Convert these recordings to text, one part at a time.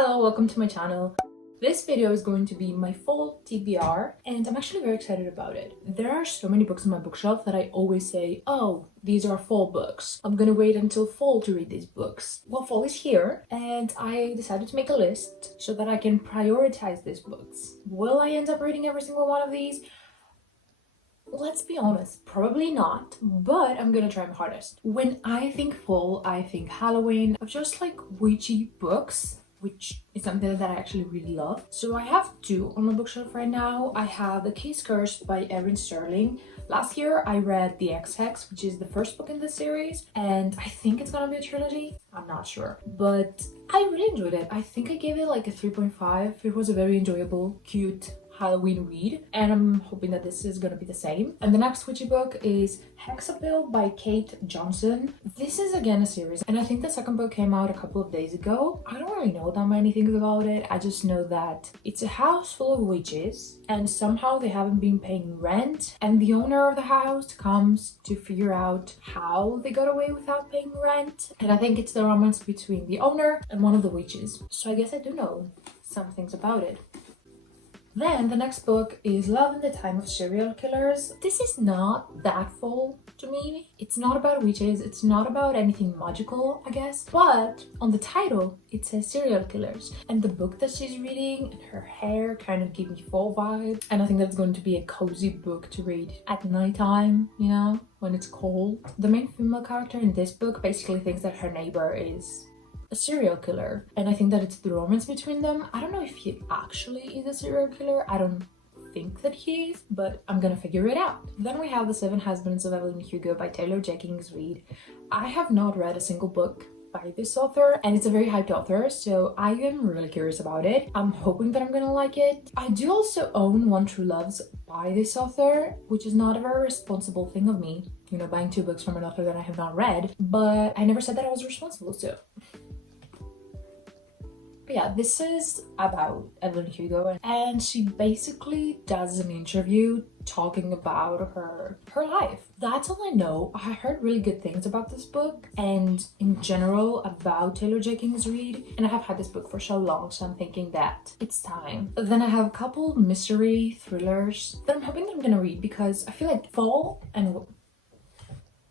Hello, welcome to my channel. This video is going to be my fall TBR and I'm actually very excited about it. There are so many books on my bookshelf that I always say, oh, these are fall books. I'm gonna wait until fall to read these books. Well, fall is here and I decided to make a list so that I can prioritize these books. Will I end up reading every single one of these? Let's be honest, probably not, but I'm gonna try my hardest. When I think fall, I think Halloween, of just like witchy books, which is something that I actually really love. So I have two on my bookshelf right now. I have The Case Cursed by Erin Sterling. Last year I read The X-Hex, which is the first book in the series, and I think it's gonna be a trilogy. I'm not sure, but I really enjoyed it. I think I gave it like a 3.5. It was a very enjoyable, cute Halloween read, and I'm hoping that this is gonna be the same. And the next witchy book is Hexapil by Kate Johnson. This is again a series, and I think the second book came out a couple of days ago. I don't really know that many things about it. I just know that it's a house full of witches and somehow they haven't been paying rent, and the owner of the house comes to figure out how they got away without paying rent. And I think it's the romance between the owner and one of the witches. So I guess I do know some things about it. Then the next book is Love in the Time of Serial Killers. This is not that fall to me. It's not about witches, it's not about anything magical, I guess. But on the title, it says serial killers. And the book that she's reading and her hair kind of give me fall vibes. And I think that's going to be a cozy book to read at nighttime, you know, when it's cold. The main female character in this book basically thinks that her neighbor is a serial killer, and I think that it's the romance between them. I don't know if he actually is a serial killer. I don't think that he is, but I'm gonna figure it out. Then we have The Seven Husbands of Evelyn Hugo by Taylor Jenkins Reid. I have not read a single book by this author, and it's a very hyped author, so I am really curious about it. I'm hoping that I'm gonna like it. I do also own One True Loves by this author, which is not a very responsible thing of me, you know, buying two books from an author that I have not read, but I never said that I was responsible, so. But yeah, this is about Evelyn Hugo, and she basically does an interview talking about her life. That's all I know. I heard really good things about this book and in general about Taylor Jenkins Reid, and I have had this book for so long, so I'm thinking that it's time. Then I have a couple mystery thrillers that I'm hoping that I'm gonna read because I feel like fall and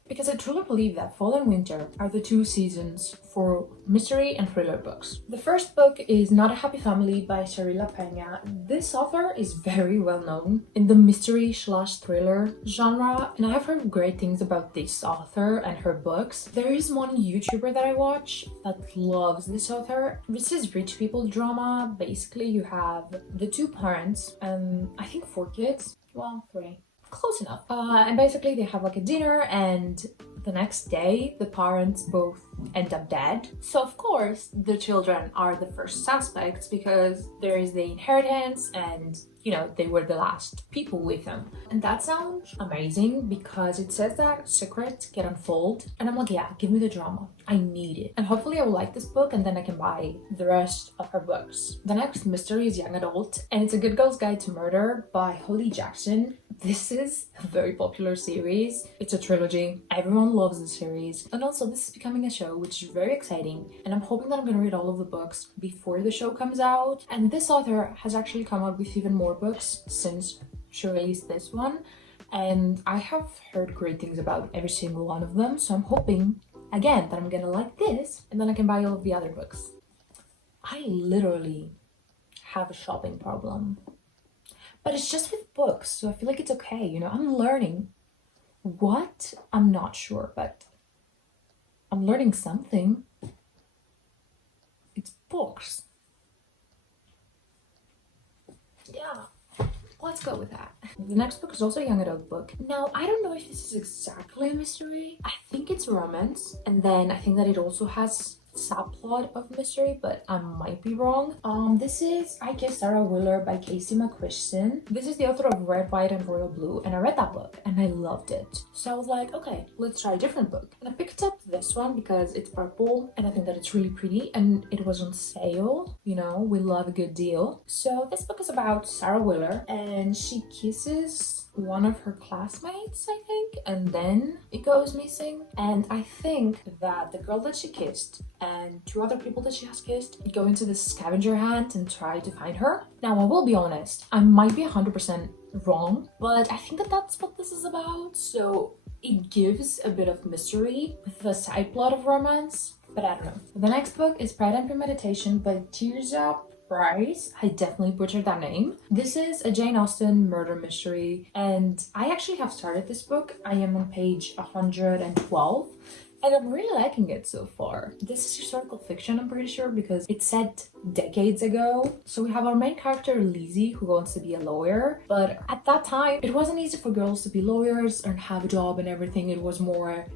because I truly believe that fall and winter are the two seasons for mystery and thriller books. The first book is Not a Happy Family by Sharila Pena. This author is very well known in the mystery/thriller genre, and I have heard great things about this author and her books. There is one YouTuber that I watch that loves this author. This is rich people drama. Basically, you have the two parents and I think 4 kids. Well, 3. Close enough. And basically they have like a dinner, and the next day the parents both end up dead. So of course the children are the first suspects because there is the inheritance and, you know, they were the last people with them. And that sounds amazing because it says that secrets can unfold, and I'm like, yeah, give me the drama. I need it. And hopefully I will like this book and then I can buy the rest of her books. The next mystery is Young Adult, and it's A Good Girl's Guide to Murder by Holly Jackson. This is a very popular series. It's a trilogy. Everyone loves the series. And also this is becoming a show, which is very exciting. And I'm hoping that I'm gonna read all of the books before the show comes out. And this author has actually come out with even more books since she released this one. And I have heard great things about every single one of them. So I'm hoping, again, that I'm gonna like this and then I can buy all of the other books. I literally have a shopping problem. But it's just with books, so I feel like it's okay, you know? I'm learning. What? I'm not sure, but I'm learning something. It's books. Yeah, let's go with that. The next book is also a young adult book. Now, I don't know if this is exactly a mystery. I think it's romance, and then I think that it also has subplot of mystery, but I might be wrong. This is I Kiss Sarah Wheeler by Casey McChriston. This is the author of Red, White, and Royal Blue, and I read that book and I loved it. So I was like, okay, let's try a different book. And I picked up this one because it's purple and I think that it's really pretty and it was on sale. You know, we love a good deal. So this book is about Sarah Wheeler, and she kisses one of her classmates, I think, and then it goes missing. And I think that the girl that she kissed and 2 other people that she has kissed go into this scavenger hunt and try to find her. Now, I will be honest, I might be 100% wrong, but I think that that's what this is about. So it gives a bit of mystery with the side plot of romance, but I don't know. The next book is Pride and Premeditation by Tirza Price. I definitely butchered that name. This is a Jane Austen murder mystery, and I actually have started this book. I am on page 112. And I'm really liking it so far. This is historical fiction, I'm pretty sure, because it's set decades ago. So we have our main character, Lizzie, who wants to be a lawyer. But at that time, it wasn't easy for girls to be lawyers and have a job and everything. It was more,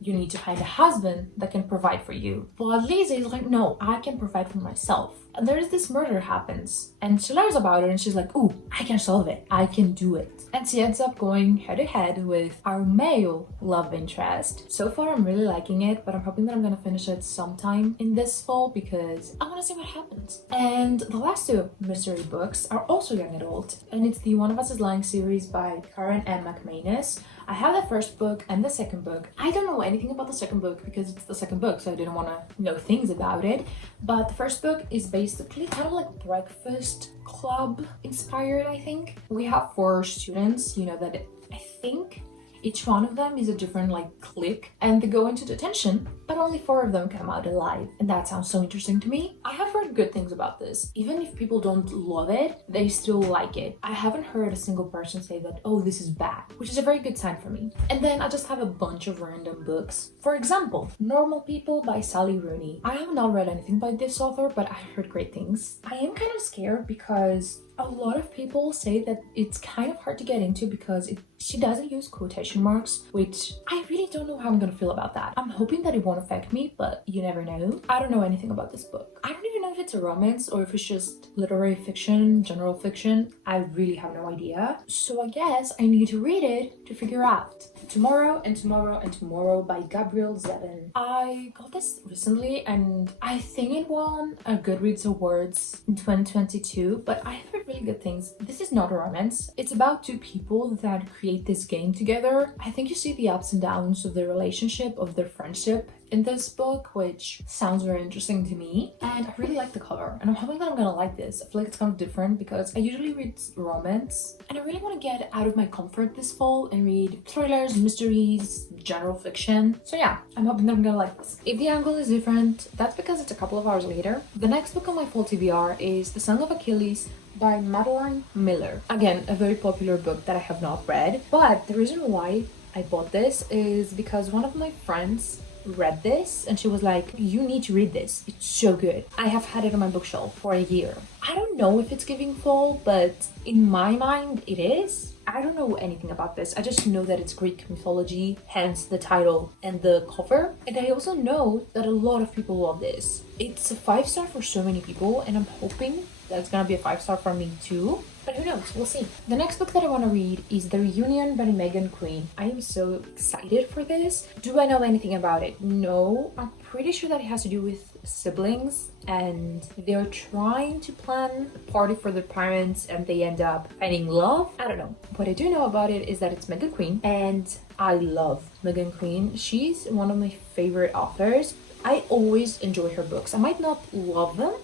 you need to find a husband that can provide for you. But Lizzie is like, no, I can provide for myself. And there is this murder happens, and she learns about it, and she's like, ooh, I can solve it, I can do it. And she ends up going head to head with our male love interest. So far, I'm really liking it, but I'm hoping that I'm gonna finish it sometime in this fall because I wanna see what happens. And the last 2 mystery books are also young adult, and it's the One of Us is Lying series by Karen M. McManus. I have the first book and the second book. I don't know anything about the second book because it's the second book, so I didn't want to know things about it. But the first book is basically kind of like Breakfast Club inspired, I think. We have 4 students, you know, that I think each one of them is a different like clique, and they go into detention, but only 4 of them come out alive. And that sounds so interesting to me. I have heard good things about this. Even if people don't love it, they still like it. I haven't heard a single person say that, oh, this is bad, which is a very good sign for me. And then I just have a bunch of random books. For example, Normal People by Sally Rooney. I have not read anything by this author, but I heard great things. I am kind of scared because a lot of people say that it's kind of hard to get into because she doesn't use quotation marks, which I really don't know how I'm gonna feel about that. I'm hoping that it won't affect me, but you never know. I don't know anything about this book. I don't even know if it's a romance or if it's just literary fiction, general fiction. I really have no idea. So I guess I need to read it to figure out. Tomorrow and Tomorrow and Tomorrow by Gabrielle Zevin. I got this recently and I think it won a Goodreads Awards in 2022, but I heard really good things. This is not a romance. It's about 2 people that create this game together. I think you see the ups and downs of their relationship, of their friendship in this book, which sounds very interesting to me. And I really like the cover, and I'm hoping that I'm gonna like this. I feel like it's kind of different because I usually read romance, and I really want to get out of my comfort this fall and read thrillers, mysteries, general fiction. So yeah, I'm hoping that I'm gonna like this. If the angle is different, that's because it's a couple of hours later. The next book on my fall TBR is The Song of Achilles by Madeline Miller. Again, a very popular book that I have not read, but the reason why I bought this is because one of my friends read this and she was like, you need to read this, it's so good. I have had it on my bookshelf for a year. I don't know if it's giving fall, but in my mind it is. I don't know anything about this. I just know that it's Greek mythology, hence the title and the cover. And I also know that a lot of people love this. It's a 5-star for so many people, and I'm hoping that it's gonna be a 5-star for me too. But who knows? We'll see. The next book that I want to read is The Reunion by Megan Queen. I am so excited for this. Do I know anything about it? No. I'm pretty sure that it has to do with siblings and they're trying to plan a party for their parents and they end up finding love. I don't know. What I do know about it is that it's Megan Queen, and I love Megan Queen. She's one of my favorite authors. I always enjoy her books. I might not love them,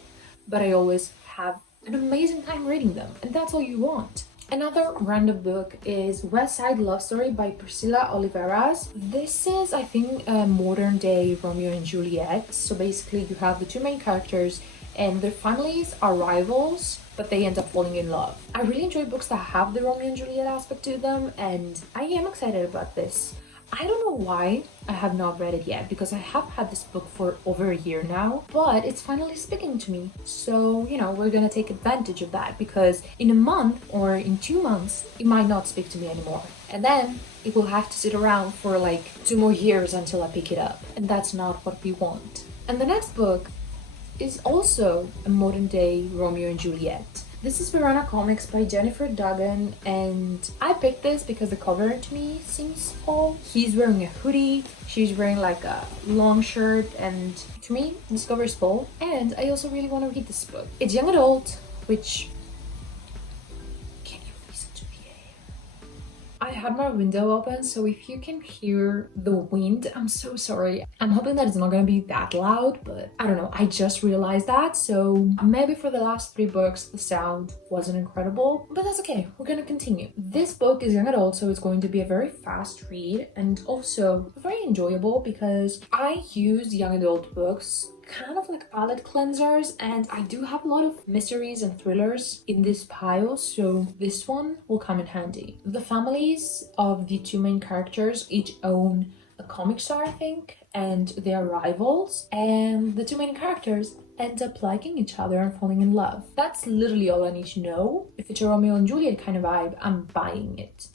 but I always have an amazing time reading them, and that's all you want. Another random book is West Side Love Story by Priscilla Oliveras. This is, I think, a modern day Romeo and Juliet. So basically you have the 2 main characters and their families are rivals, but they end up falling in love. I really enjoy books that have the Romeo and Juliet aspect to them, and I am excited about this. I don't know why I have not read it yet, because I have had this book for over a year now, but it's finally speaking to me. So, you know, we're gonna take advantage of that, because in a month or in 2 months, it might not speak to me anymore. And then it will have to sit around for like 2 more years until I pick it up. And that's not what we want. And the next book is also a modern day Romeo and Juliet. This is Verona Comics by Jennifer Duggan, and I picked this because the cover to me seems fall. He's wearing a hoodie, she's wearing like a long shirt, and to me, this cover is fall. And I also really want to read this book. It's young adult, which... Can you listen to the air? I had my window open, so if you can hear the wind, I'm so sorry. I'm hoping that it's not gonna be that loud, but I don't know, I just realized that, so maybe for the last 3 books the sound wasn't incredible, but that's okay, we're gonna continue. This book is young adult, so it's going to be a very fast read and also very enjoyable because I use young adult books kind of like palette cleansers, and I do have a lot of mysteries and thrillers in this pile, so this one will come in handy. The families of the 2 main characters each own a comic star, I think, and they are rivals, and the 2 main characters end up liking each other and falling in love. That's literally all I need to know. If it's a Romeo and Juliet kind of vibe, I'm buying it.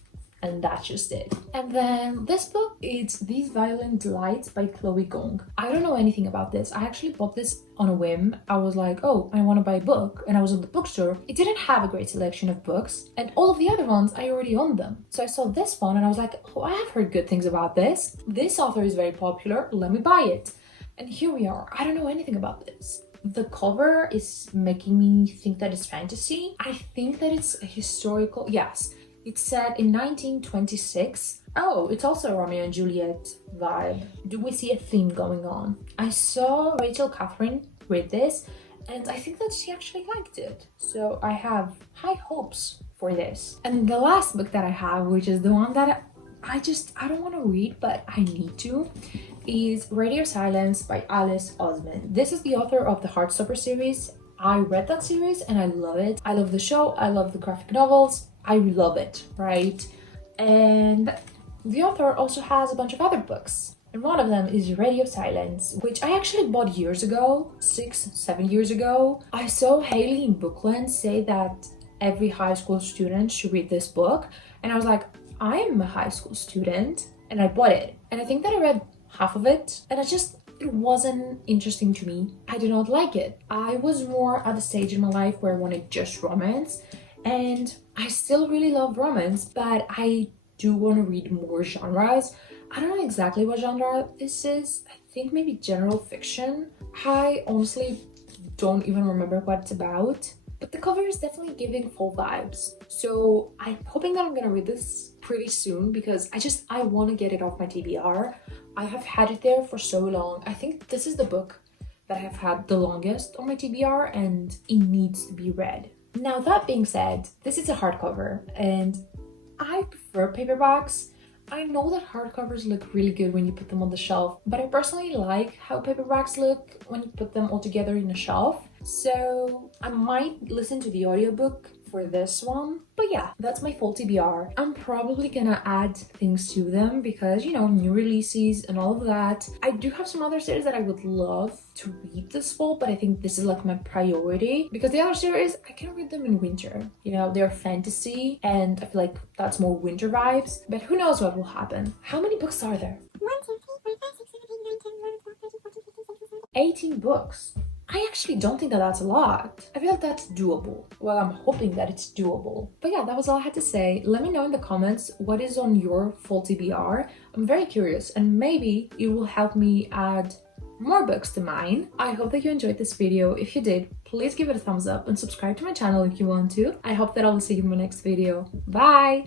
And that's just it. And then this book, it's These Violent Delights by Chloe Gong. I don't know anything about this. I actually bought this on a whim. I was like, oh, I want to buy a book, and I was at the bookstore. It didn't have a great selection of books, and all of the other ones, I already owned them. So I saw this one and I was like, oh, I have heard good things about this. This author is very popular, let me buy it. And here we are. I don't know anything about this. The cover is making me think that it's fantasy. I think that it's a historical, yes. It's set in 1926. Oh, it's also a Romeo and Juliet vibe. Do we see a theme going on? I saw Rachel Catherine read this, and I think that she actually liked it. So I have high hopes for this. And the last book that I have, which is the one that I don't want to read, but I need to, is Radio Silence by Alice Osman. This is the author of the Heartstopper series. I read that series and I love it. I love the show, I love the graphic novels. I love it, right? And the author also has a bunch of other books. And one of them is Radio Silence, which I actually bought years ago, 6-7 years ago. I saw Haley in Bookland say that every high school student should read this book. And I was like, I'm a high school student, and I bought it. And I think that I read half of it, and it wasn't interesting to me. I did not like it. I was more at the stage in my life where I wanted just romance. And I still really love romance, but I do want to read more genres. I don't know exactly what genre this is. I think maybe general fiction. I honestly don't even remember what it's about, but the cover is definitely giving full vibes. So I'm hoping that I'm gonna read this pretty soon because I want to get it off my TBR. I have had it there for so long. I think this is the book that I have had the longest on my TBR, and it needs to be read. Now, that being said, this is a hardcover, and I prefer paperbacks. I know that hardcovers look really good when you put them on the shelf, but I personally like how paperbacks look when you put them all together in a shelf. So I might listen to the audiobook for this one. But yeah, that's my full TBR. I'm probably gonna add things to them because, you know, new releases and all of that. I do have some other series that I would love to read this fall, but I think this is like my priority because the other series, I can read them in winter. You know, they're fantasy and I feel like that's more winter vibes, but who knows what will happen. How many books are there? 1, 2, 3, 4, 5, 6, 7, 8, 9, 10, 11, 12, 13, 14, 15, 16, 17. 18 books. I actually don't think that that's a lot. I feel like that's doable. Well, I'm hoping that it's doable. But yeah, that was all I had to say. Let me know in the comments what is on your full TBR. I'm very curious and maybe it will help me add more books to mine. I hope that you enjoyed this video. If you did, please give it a thumbs up and subscribe to my channel if you want to. I hope that I will see you in my next video. Bye!